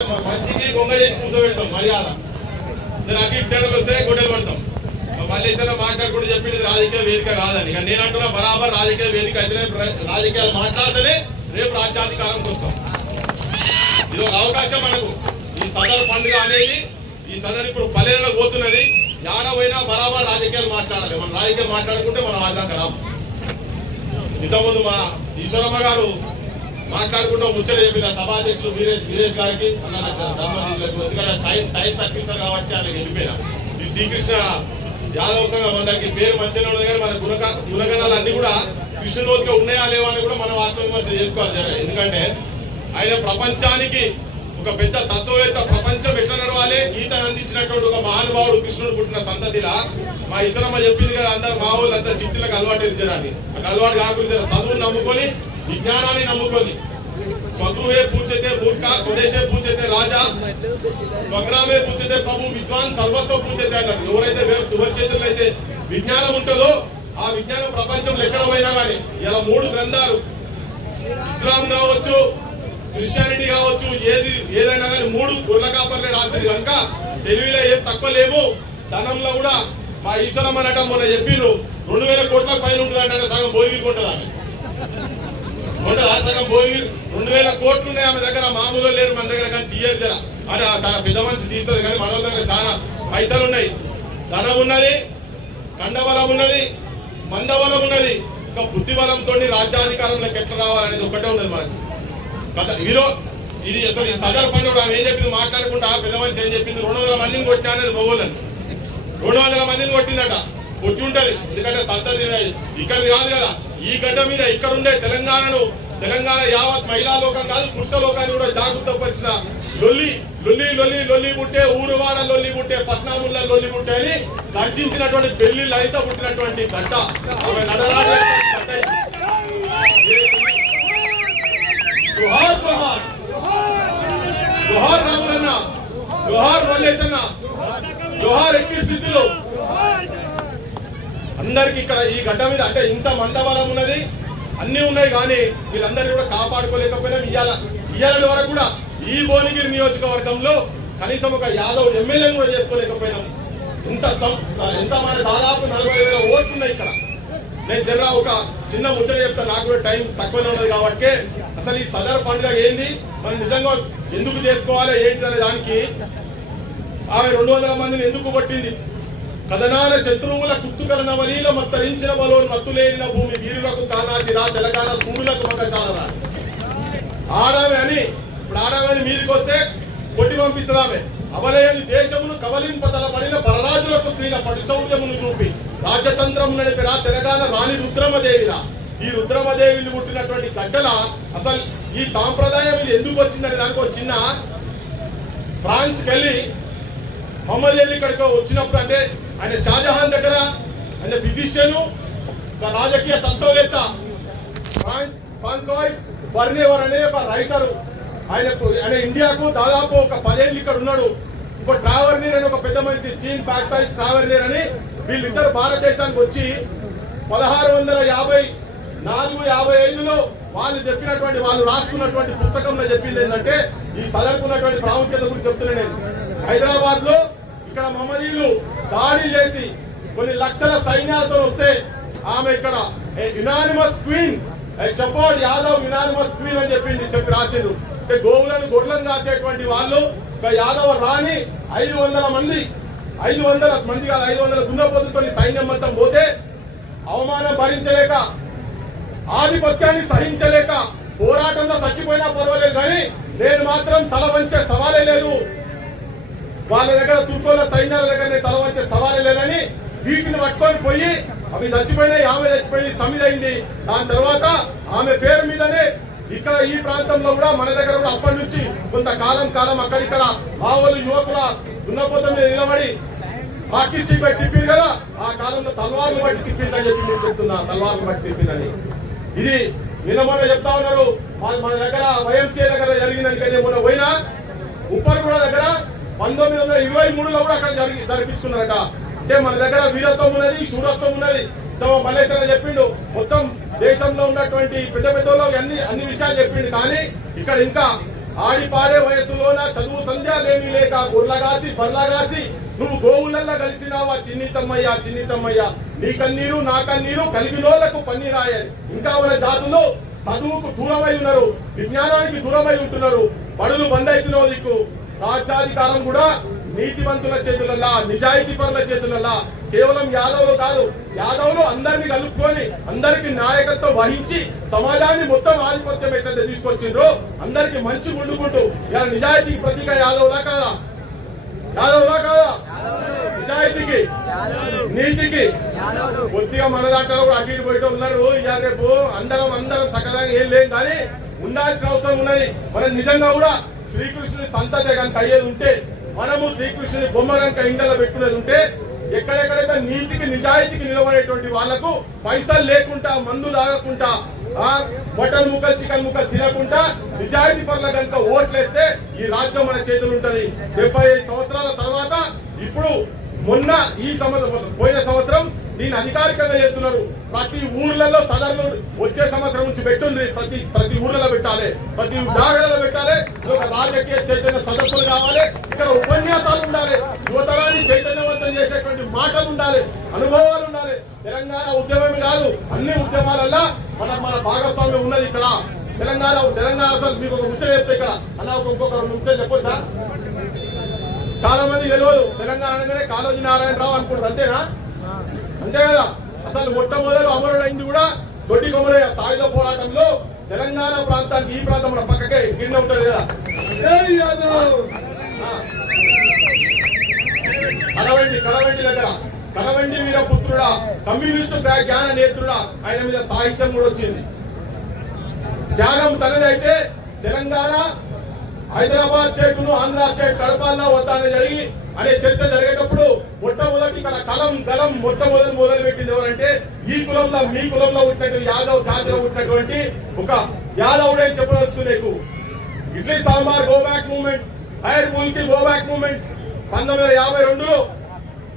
మంచికి గొంగ చేసి కూర్చోబెడతాం మర్యాద. నాకు ఇంటర్నల్ వస్తే గొడ్డలు పడతాం. మల్లేశ్వర మాట్లాడుకుంటూ చెప్పింది రాజకీయ వేదిక కాదని. ఇక నేను అంటున్నా బరాబర్ రాజకీయ వేదిక అయితేనే రాజకీయాలు మాట్లాడితేనే రేపు రాజ్యాధికారంకి వస్తాం. ఇది ఒక అవకాశం మనకు. ఈ సదరు పండుగ అనేది ఈ సదరు ఇప్పుడు పల్లెల్లో పోతున్నది. యాడవైనా బరాబర్ రాజకీయాలు మాట్లాడాలి. మనం రాజకీయాలు మాట్లాడుకుంటే మనం ఆజాక రాము. ఇంతకుముందు మా ఈశ్వరమ్మ గారు మాట్లాడుకుంటూ ముచ్చట చెప్పిన సభాధ్యక్షుడు వీరేష్ గారికి ఎందుకంటే టైం తగ్గిస్తారు కాబట్టి ఆయన వెళ్ళిపోయినా. ఈ శ్రీకృష్ణ యాదవ్ సంఘం మనకి పేరు మంచిగా ఉన్నది కానీ మన గుణగణాలు అన్ని కూడా కృష్ణులోకి ఉన్నాయా లేవా అని కూడా మనం ఆత్మవిమర్శ చేసుకోవాలి. ఎందుకంటే ఆయన ప్రపంచానికి ఒక పెద్ద తత్వవేత్త, ప్రపంచం ఎట్లా నడవాలి గీతను అందించినటువంటి ఒక మహానుభావుడు, కృష్ణుడు పుట్టిన సంతతిలా. మా ఈశ్వరమ్మ చెప్పింది కదా, అందరు మా వాళ్ళు అంతా సిటీలకు అలవాటు ఇచ్చారని. అలవాటు కాకుండా చదువుని నమ్ముకొని విజ్ఞానాన్ని నమ్ముకొని స్వగృహే పూజ్యతే మూర్ఖ స్వదేశే పూజ్యతే రాజా స్వగ్రామే పూజ్యతే ప్రభు విద్వాన్ సర్వస్వ పూజ్యతే అన్నారు. ఎవరైతే ఎవరి చేతుల్లో అయితే విజ్ఞానం ఉంటుందో ఆ విజ్ఞానం ప్రపంచంలో ఎక్కడ పోయినా కానీ ఇలా 3 గ్రంథాలు ఇస్లాం కావచ్చు, క్రిస్టియానిటీ కావచ్చు, ఏదైనా కానీ 3 గుర్ల కాపర్లే రాసింది కనుక తెలివిలో ఏం తక్కువ లేము. ధనంలో కూడా మా ఈశ్వరమ్మ నట మొన్న చెప్పిండ్రు 2000 కోట్ల పైన ఉంటుందంటే సగం భోగిరికి ఉంటుందండి. ఉండదా సగం భోగి 2000 కోట్లు ఉన్నాయి ఆమె దగ్గర. మామూలు లేరు మన దగ్గర, కానీ తీయరు జర అంటే తన పెద్ద మనిషి తీస్తుంది. కానీ మన దగ్గర చాలా పైసలు ఉన్నాయి, ధనం ఉన్నది, కండబలం ఉన్నది, మందబలం ఉన్నది. ఇంకా బుద్ధి బలంతో రాజ్యాధికారంలోకి ఎట్లా రావాలనేది ఒక్కటే ఉన్నది మనకి. ఇది అసలు ఈ సదర్ పండుగ ఆమె ఏం చెప్పింది మాట్లాడుకుంటా పెద్ద మనిషి ఏం చెప్పింది 200 మందిని కొట్టా అనేది బొవ్వలని. 200 మందిని కొట్టిందట. కొట్టి ఉంటది. ఎందుకంటే సంతతి ఇక్కడిది కాదు కదా, ఈ గడ్డ మీద ఇక్కడ ఉండే తెలంగాణ యావత్ మహిళా లోకం కాదు పురుష లోకాన్ని కూడా జాగృతపరిచిన లొల్లి లొల్లి లొల్లి లొల్లి పుట్టే, ఊరువాడ లొల్లి పుట్టే, పట్నాముల లొల్లి పుట్టే అని గర్జించినటువంటి పెళ్లి లలిత పుట్టినటువంటి గడ్డ. ఆమె నడరాజ జోహార్ జోహార్ జోహార్ రాములన్న, జోహార్ మల్లేశన్న, జోహార్ ఎక్కి సిద్ధులు అందరికి. ఇక్కడ ఈ గడ్డ మీద అంటే ఇంత మందబలం ఉన్నది, అన్ని ఉన్నాయి, కానీ వీళ్ళందరినీ కూడా కాపాడుకోలేకపోయినాం. ఇయ్యాల వరకు కూడా ఈ భువనగిరి నియోజకవర్గంలో కనీసం ఒక యాదవ్ ఎమ్మెల్యేని కూడా చేసుకోలేకపోయినాం. ఎంత మన దాదాపు 40,000 ఓట్లు ఉన్నాయి ఇక్కడ. నేను జరా ఒక చిన్న ముచ్చట చెప్తా, నాకు కూడా టైం తక్కువనే ఉన్నది కాబట్టి. అసలు ఈ సదర్ పండుగ ఏంది, మనం నిజంగా ఎందుకు చేసుకోవాలి ఏంటి అనే దానికి ఆమె 200 మందిని ఎందుకు కొట్టింది. కథనాల శత్రువుల కుత్తుకల నవలీల మత్తరించిన బలోని మత్తులేని భూమి వీరులకు కానాచిరా తెలంగాణ సూర్యులకు మగశాలరా. ఆడామె అని ఇప్పుడు ఆడామె అని మీదికి వస్తే కొట్టి పంపిస్తున్నామే. అవలేని దేశమును కవలింపతల పడిన పరరాజులకు స్త్రీల పటుశౌర్యమును చూపి రాజతంత్రం నడిపిరా తెలంగాణ రాణి రుద్రమదేవిరా. ఈ రుద్రమదేవిని పుట్టినటువంటి గడ్డల అసలు ఈ సాంప్రదాయం ఇది ఎందుకు వచ్చిందని దానికి ఒక చిన్న ఫ్రాన్స్కి వెళ్ళి మహమ్మద్ అలీ ఇక్కడికి వచ్చినప్పుడు, అంటే ఆయన షాజహాన్ దగ్గర ఆయన ఫిజిషియన్, రాజకీయ తత్వవేత్త ఫ్రాంకోయిస్ బర్నేవర్ అనే ఒక రైటరు. ఆయన ఇండియాకు దాదాపు ఒక 10 ఏళ్ళు ఇక్కడ ఉన్నాడు. ఒక ట్రావర్నీర్ అని ఒక పెద్ద మనిషి, జీన్ ప్యాక్టైస్ ట్రావర్నీర్ అని, వీళ్ళిద్దరు భారతదేశానికి వచ్చి 1654-55లో వాళ్ళు రాసుకున్నటువంటి పుస్తకంలో చెప్పింది ఏంటంటే ఈ సదరుకున్నటువంటి ప్రాముఖ్యత గురించి చెప్తున్నాను నేను. హైదరాబాద్ లో ఇక్కడ మహమ్మదీయులు దాడి చేసి కొన్ని లక్షల సైన్యాలతో వస్తే ఆమె ఇక్కడ unanimous queen shepherd Yadav unanimous queen అని చెప్పి రాసిండు. అంటే గొర్రెలను కాసేటువంటి వాళ్ళు ఒక యాదవ రాణి 500 మంది కాదు 500 దున్నపోతుతో సైన్యం మొత్తం పోతే అవమానం భరించలేక, ఆధిపత్యాన్ని సహించలేక పోరాటంలో చచ్చిపోయినా పర్వాలేదు, కానీ నేను మాత్రం తల వంచే సవాలే లేదు, వాళ్ళ దగ్గర తుర్కోల సైన్యాల దగ్గర తల వంచే సవాలే లేదని వీటిని పట్టుకొని పోయి అవి చచ్చిపోయినాయి. ఆమె చచ్చిపోయి సమిదైంది. దాని తర్వాత ఆమె పేరు మీదనే ఇక్కడ ఈ ప్రాంతంలో కూడా మన దగ్గర కూడా అప్పటి నుంచి కొంతకాలం అక్కడిక్కడ మావోలు యువకుల దున్నపోత మీద నిలబడి హాకీ స్టిక్ బట్టి తిప్పింది కదా, ఆ కాలంలో తల్వార్లు బట్టి తిప్పిందని చెప్పి నేను చెప్తున్నా. తల్వార్లు బట్టి తిప్పిందని ఇది నిన్న చెప్తా ఉన్నారు. మన దగ్గర వైఎంసీఏ దగ్గర జరిగిందని కానీ మొన్న పోయినా ఉప్పర్గూడ దగ్గర 1923లో కూడా అక్కడ జరిపించుకున్నారట. అంటే మన దగ్గర వీరత్వం ఉన్నది, శూరత్వం ఉన్నది. మల్లేశ్వర చెప్పిండు మొత్తం దేశంలో ఉన్నటువంటి పెద్ద పెద్దలో అన్ని విషయాలు చెప్పిండు. కానీ ఇక్కడ ఇంకా ఆడి పాడే వయసులోన చదువు సంధ్యాలేమీ లేక గొర్లగాసి బర్లగాసి నువ్వు గోవులల్లా కలిసినావా చిన్నితమ్మయ్యా చిన్నితమ్మయ్యా నీ కన్నీరు నా కన్నీరు కలిగినోళ్లకు పన్నీరాయని. ఇంకా మన జాతులు చదువుకు దూరమై ఉన్నారు, విజ్ఞానానికి దూరమై ఉంటున్నారు, బడులు బంద్ అవుతున్నావు. నీకు రాజ్యాధికారం కూడా నీతివంతుల చేతులల్లా నిజాయితీ పరుల చేతులల్లా. కేవలం యాదవులు కాదు, యాదవులు అందరినీ కలుపుకొని అందరికి నాయకత్వం వహించి సమాజాన్ని మొత్తం ఆధిపత్యం ఎట్లయితే తీసుకొచ్చిండ్రో అందరికి మంచి వండుకుంటూ ఇలా నిజాయితీకి ప్రతీక యాదవులా కాదా? యాదవులా కాదా? నిజాయితీకి నీతికి కొద్దిగా మన దాంట్లో కూడా అటు ఇటు పోయిట ఉన్నారు. ఇక రేపు అందరం సకలంగా ఏం లేదు, కానీ ఉండాల్సిన అవసరం ఉన్నది. మనం నిజంగా కూడా శ్రీకృష్ణుని సంతతి కనుక అయ్యేది ఉంటే, మనము శ్రీకృష్ణుని బొమ్మ కనుక ఇండలో పెట్టుకునేది ఉంటే, ఎక్కడెక్కడైతే నీతికి నిజాయితీకి నిలబడేటువంటి వాళ్లకు పైసలు లేకుండా మందు తాగకుండా మటన్ ముక్కలు చికెన్ ముక్కలు తినకుండా నిజాయితీ పరుల కనుక ఓట్లేస్తే ఈ రాజ్యం మన చేతులు ఉంటది. 75 సంవత్సరాల తర్వాత ఇప్పుడు మొన్న ఈ సంవత్సరం పోయిన సంవత్సరం దీన్ని అధికారికంగా చేస్తున్నారు. ప్రతి ఊర్లలో సదరులు వచ్చే సంవత్సరం నుంచి పెట్టుండ్రి. ప్రతి ఊర్లలో పెట్టాలి, ప్రతి జాగాలలో పెట్టాలి. ఒక రాజకీయ చైతన్య సదస్సులు కావాలి, ఇక్కడ ఉపన్యాసాలు ఉండాలి, యువతరాన్ని చైతన్యవంతం చేసేటువంటి మాటలు ఉండాలి, అనుభవాలు ఉండాలి. తెలంగాణ ఉద్యమమే కాదు, అన్ని ఉద్యమాలల్లో మన భాగస్వామ్యం ఉన్నది. ఇక్కడ తెలంగాణ అసలు మీకు ఒక ముచ్చట చెప్తే ఇక్కడ అన్న ఇంకొక ముచ్చట చెప్పొచ్చా? చాలా మంది తెలియదు, తెలంగాణ అనగానే కాళోజీ నారాయణరావు అనుకుంటారు, అంతేనా? అంతే కదా. అసలు మొట్టమొదలు అమరుడైంది కూడా దొడ్డి కొమరయ్య సాయుధ పోరాటంలో తెలంగాణ ప్రాంతానికి, ఈ ప్రాంతం మన పక్కకే గిన్నె ఉంటది కదా, కడవండి దగ్గర కడవండి వీరపుత్రుడా, కమ్యూనిస్టు జ్ఞాన నేత్రుడా, ఆయన మీద సాహిత్యం కూడా వచ్చింది. త్యాగం తనదైతే తెలంగాణ హైదరాబాద్ స్టేట్ ను ఆంధ్ర స్టేట్ కడపాలన వద్దానే జరిగి అనే చర్చ జరిగేటప్పుడు మొట్టమొదటి ఇక్కడ గలం మొదలు పెట్టింది ఎవరంటే ఈ కులంలో మీ కులంలో ఉన్నట్టు యాదవ్ జాతిలో ఉన్నటువంటి ఒక యాదవుడే చెప్పదలుచుకునేకు. Idli sambar go back movement, హైర్ మూల్కి గో బ్యాక్ మూవ్మెంట్ 1952లో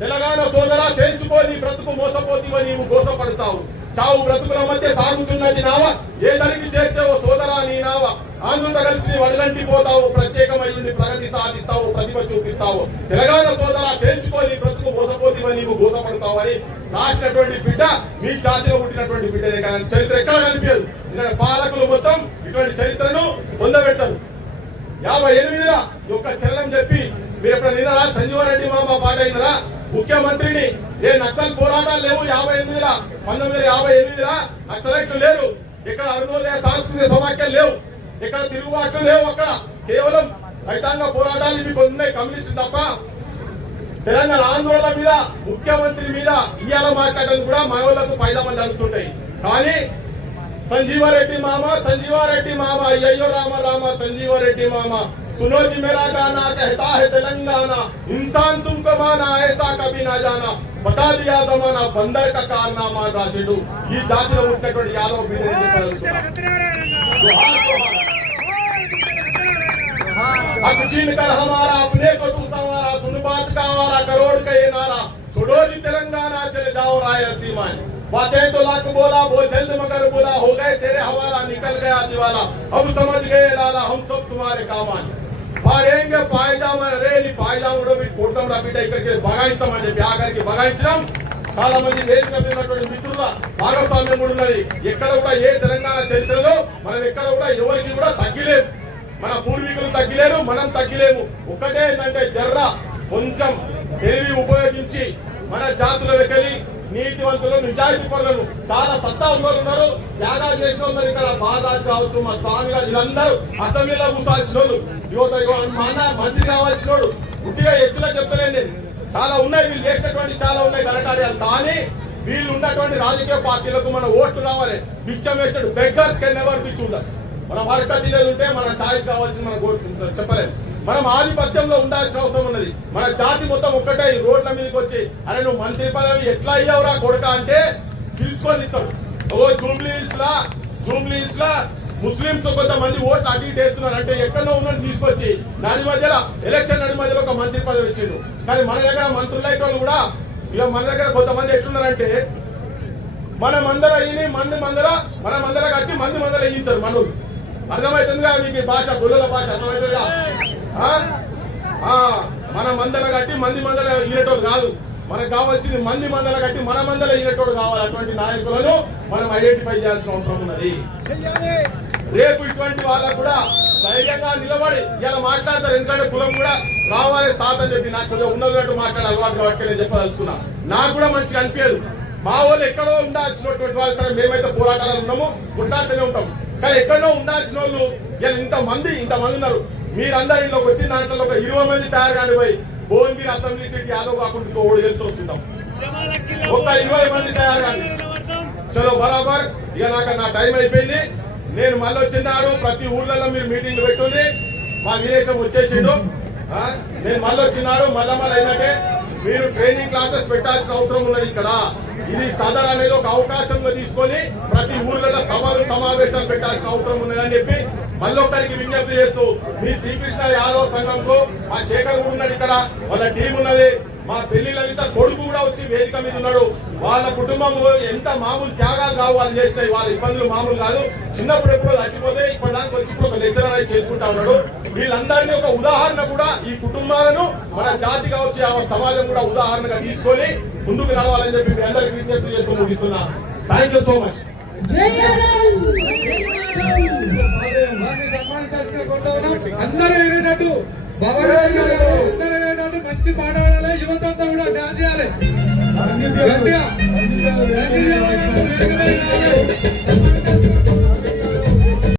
తెలంగాణ సోదరా తేల్చుకో నీ బ్రతుకు మోసపోతీవో నీవు గోసపడతావు, చావు బ్రతుకుల మధ్య సాగుతున్నది నావ, ఏ దరికి చేర్చేవో సోదరా నీ నావ, ఆంధ్రుత కలిసి వడగంటి పోతావు, ప్రత్యేకమై ప్రగతి సాధిస్తావు, ప్రతిభ చూపిస్తావు, తెలంగాణ సోదరా తేల్చుకో నీ బ్రతుకు మోసపోతీవో నీవు గోసపడతావు అని రాసినటువంటి బిడ్డ మీ జాతిలో పుట్టినటువంటి బిడ్డనే. కానీ చరిత్ర ఎక్కడ కనిపించదు. ఇక్కడ పాలకులు మొత్తం ఇటువంటి చరిత్రను పొందబెట్టరు. 58 యొక్క చరణం చెప్పి మీరు ఎప్పుడు నిన్నరా సంజీవారెడ్డి మామ పాట అయినరా? ముఖ్యమంత్రిని ఏ నక్సల్ పోరాటాలు లేవు 1958 నక్సలైట్లు లేరు, ఇక్కడ అరుణోదయ సాంస్కృతిక సమాఖ్యలు లేవు, ఇక్కడ తిరుగుబాట్లు లేవు. అక్కడ కేవలం రైతాంగ పోరాటాలు మీకు ఉన్నాయి, కమ్యూనిస్టు తప్ప. తెలంగాణ ఆందోళన మీద ముఖ్యమంత్రి మీద ఇయ్యాల మాట్లాడడం కూడా మన వాళ్ళకు 5 మంది అడుస్తుంటాయి. కానీ సంజీవారెడ్డి మామ అయ్యో రామ సంజీవారెడ్డి మామ सुनो जी मेरा गाना कहता है तेलंगाना, इंसान तुमको माना ऐसा कभी ना जाना, बता दिया जमाना बंदर का कारनामा राशिदु. ఈ జాతిలో ఉన్నటువంటి యాదవ్ బిడ్డని छीन कर हमारा अपने को तू संवारा, सुन बात का हमारा करोड़ का ये नारा, छोड़ो जी तेलंगाना चले जाओ रायलसीमा. बातें तो लाख बोला वो जल्द मगर बोला, हो गए तेरे हवाला निकल गया दिवाला, अब समझ गए लाला हम सब तुम्हारे काम आए. పాడేంగే పాయజామ రే నీ పాయజాములో మీరు కొడతాం రా బిడ్డ, ఇక్కడికి బగాయిస్తామని చెప్పి ఆఖరికి బగాయించడం. చాలా మంది వేదిక మీద ఉన్నటువంటి మిత్రుల భాగస్వామ్యం కూడా ఉన్నది. ఎక్కడ కూడా ఏ తెలంగాణ చరిత్రలో మనం ఎక్కడ కూడా ఎవరికి కూడా తగ్గిలేము, మన పూర్వీకులు తగ్గిలేరు, మనం తగ్గిలేము. ఒక్కటే ఏంటంటే జర్రా కొంచెం తెలివి ఉపయోగించి మన జాతుల వెక్కలి నీతివంతులు నిజాయితీ పరులను చాలా సత్తా ఉన్నారు, త్యాగాలు చేసిన ఉన్నారు. ఇక్కడ బాలరాజు కావచ్చు, మా స్వామి గారు, వీళ్ళందరూ అసెంబ్లీలో కూర్చోవాల్సిన వాళ్ళు, యువత మంత్రి కావాల్సిన వాడు. గుడ్డిగా హెచ్చులో చెప్తలేను నేను, చాలా ఉన్నాయి వీళ్ళు చేసినటువంటి, చాలా ఉన్నాయి ఘనకార్యాలు. కానీ వీళ్ళు ఉన్నటువంటి రాజకీయ పార్టీలకు మన ఓట్లు రావాలి. బిచ్చం వేసాడు, beggars can never be choosers. మనం వర్క తినేది ఉంటే మన ఛాయిస్ కావాల్సింది మన ఓట్లు చెప్పలేదు. మనం ఆధిపత్యంలో ఉండాల్సిన అవసరం ఉన్నది. మన జాతి మొత్తం ఒక్కటే రోడ్ల మీదకి వచ్చి అరే నువ్వు మంత్రి పదవి ఎట్లా అయ్యావురా కొడుక అంటే పిలుచుకొని ఇస్తాడు. జూబ్లీ హిల్స్ లా ముస్లింస్ కొంతమంది ఓట్లు అటు ఇటు వేస్తున్నారు అంటే ఎక్కడో ఉన్నట్టు తీసుకొచ్చి ఎలక్షన్ నడి మధ్యలో ఒక మంత్రి పదవి ఇచ్చిండు. కానీ మన దగ్గర మంత్రులు అయితే వాళ్ళు కూడా ఇక మన దగ్గర కొంతమంది ఎట్లున్నారంటే మనం అందరూ అయ్యి మనం అందరూ కట్టి మందర ఇస్తారు మనోళ్ళు. అర్థమవుతుందిగా మీకు ఈ భాష గొల్లల భాష అర్థమవుతుందిగా మన మందల కట్టి మంది మందల ఈనటోడు కాదు, మనకు కావాల్సింది మంది మందల కట్టి మన మందల ఈనటోడు కావాలి. అటువంటి నాయకులను మనం ఐడెంటిఫై చేయాల్సిన అవసరం ఉన్నది. రేపు ఇటువంటి వాళ్ళకు కూడా ధైర్యంగా నిలబడి ఇలా మాట్లాడతారు. ఎందుకంటే కులం కూడా రావాలి సాత్ అని చెప్పి నాకు కొంచెం ఉన్నట్టు మాట్లాడే అలవాటు కాబట్టి నేను చెప్పదలుచుకున్నా. నాకు కూడా మంచిగా అనిపించదు. మా వాళ్ళు ఎక్కడో ఉండాల్సినటువంటి వాళ్ళు, సరే మేమైతే పోరాటాలు ఉన్నాము, కొట్లాడుతూనే ఉంటాం, కానీ ఎక్కడో ఉండాల్సిన వాళ్ళు ఇలా ఇంతమంది ఉన్నారు. మీరందరూ ఇంట్లోకి వచ్చి దాంట్లో ఒక 20 మంది తయారు కానిపోయి భువనగిరి అసెంబ్లీ సీట్ యాదవ్ కాకుండా ఓడి చేసి వస్తుంటాం. ఒక 20 మంది తయారు కానీ చలో బరాబర్. ఇక నా టైం అయిపోయింది. నేను మళ్ళీ వచ్చినాడు. ప్రతి ఊర్లలో మీరు మీటింగ్లు పెట్టుంది. మా విదేశం వచ్చేసిండు. నేను మళ్ళీ వచ్చినాడు. మళ్ళా అయినట్టే మీరు ట్రైనింగ్ క్లాసెస్ పెట్టాల్సిన అవసరం ఉన్నది. ఇక్కడ ఇది సదర్ అనేది ఒక అవకాశంగా తీసుకొని ప్రతి ఊర్లలో సభలు సమావేశాలు పెట్టాల్సిన అవసరం ఉన్నదని చెప్పి మళ్ళీ ఒకరికి విజ్ఞప్తి చేస్తూ, మీ శ్రీకృష్ణ యాదవ్ సంఘంలో మా శేఖర్ కూడా ఉన్నాడు. ఇక్కడ వాళ్ళ టీం ఉన్నది. మా పెళ్లిళ్ళంతా కొడుకు కూడా వచ్చి వేదిక మీద ఉన్నాడు. వాళ్ళ కుటుంబం ఎంత మామూలు త్యాగాలు కావు వాళ్ళు చేసినాయి. వాళ్ళ ఇబ్బందులు మామూలు కాదు. చిన్నప్పుడు ఎప్పుడో చచ్చిపోతే ఇప్పటిదాకా వచ్చి ఒక లెక్చరర్ అయితే చేసుకుంటా ఉన్నాడు. వీళ్ళందరినీ ఒక ఉదాహరణ కూడా ఈ కుటుంబాలను మన జాతి కావచ్చు ఆ సమాజం కూడా ఉదాహరణగా తీసుకొని ముందుకు నడవాలని చెప్పి మీ అందరికీ విజ్ఞప్తి చేస్తూ ముగిస్తున్నా. Thank you so much. అందరూ ఏనేటట్టు మంచి మాట్లాడాలి. యువత అంతా కూడా డాన్స్ చేయాలి. గట్టిగా